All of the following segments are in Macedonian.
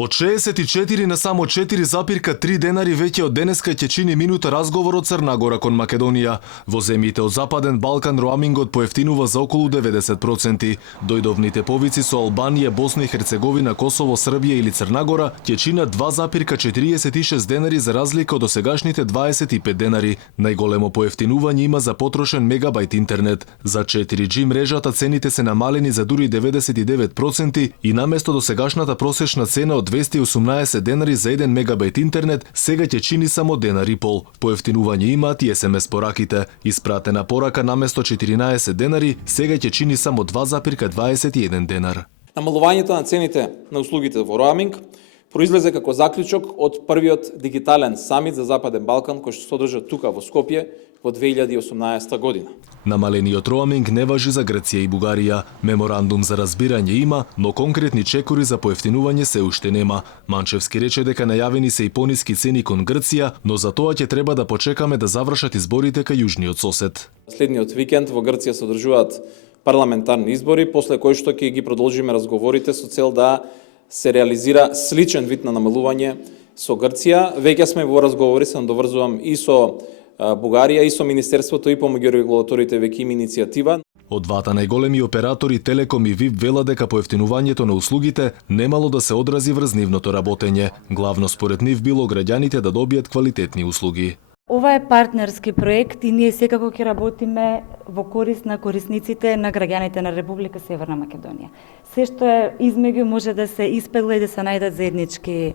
Од 64 на само 4,3 денари веќе од денеска ќе чини минута разговор од Црна Гора кон Македонија. Во земјите од Западен Балкан роамингот поевтинува за околу 90%. Дојдовните повици со Албанија, Босна и Херцеговина, Косово, Србија или Црна Гора ќе чинат 2,46 денари за разлика од досегашните 25 денари. Најголемо поевтинување има за потрошен мегабајт интернет. За 4G мрежата цените се намалени за дури 99% и наместо досегашната просечна цена од 218 денари за 1 мегабајт интернет, сега ќе чини само денар и пол. Поевтинување имаат и SMS пораките. Испратена порака наместо 14 денари, сега ќе чини само 2,21 денар. Намалувањето на цените на услугите во роаминг произлезе како заклучок од првиот дигитален самит за Западен Балкан кој што се одржа тука во Скопје во 2018 година. Намалениот роаминг не важи за Грција и Бугарија. Меморандум за разбирање има, но конкретни чекори за поевтинување се уште нема. Манчевски рече дека најавени се и пониски цени кон Грција, но за тоа ќе треба да почекаме да завршат изборите кај јужниот сосед. Следниот викенд во Грција се одржуваат парламентарни избори, после кои што ќе ги продолжиме разговорите со цел да се реализира сличен вид на намалување со Грција. Веќе сме во разговори, се надоврзувам и со Бугарија и со Министерството и помеѓу регулаторите веќе има иницијатива. Од двата најголеми оператори Телеком и ВИП велат дека поевтинувањето на услугите немало да се одрази врз нивното работење. Главно според нив било граѓаните да добијат квалитетни услуги. Ова е партнерски проект и ние секако ќе работиме во корист на корисниците, на граѓаните на Република Северна Македонија. Се што е измеѓу може да се испегла и да се најдат заеднички,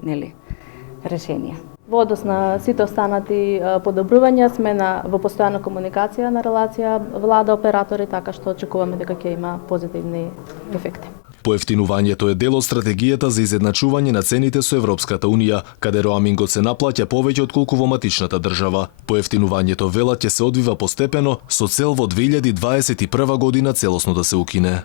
решенија. Во однос на сите останати подобрувања сме во постојана комуникација на релација влада-оператори, така што очекуваме дека ќе има позитивни ефекти. Поевтинувањето е дел од стратегијата за изедначување на цените со Европската Унија, каде роамингот се наплаќа повеќе отколку во матичната држава. Поевтинувањето велат ќе се одвива постепено со цел во 2021 година целосно да се укине.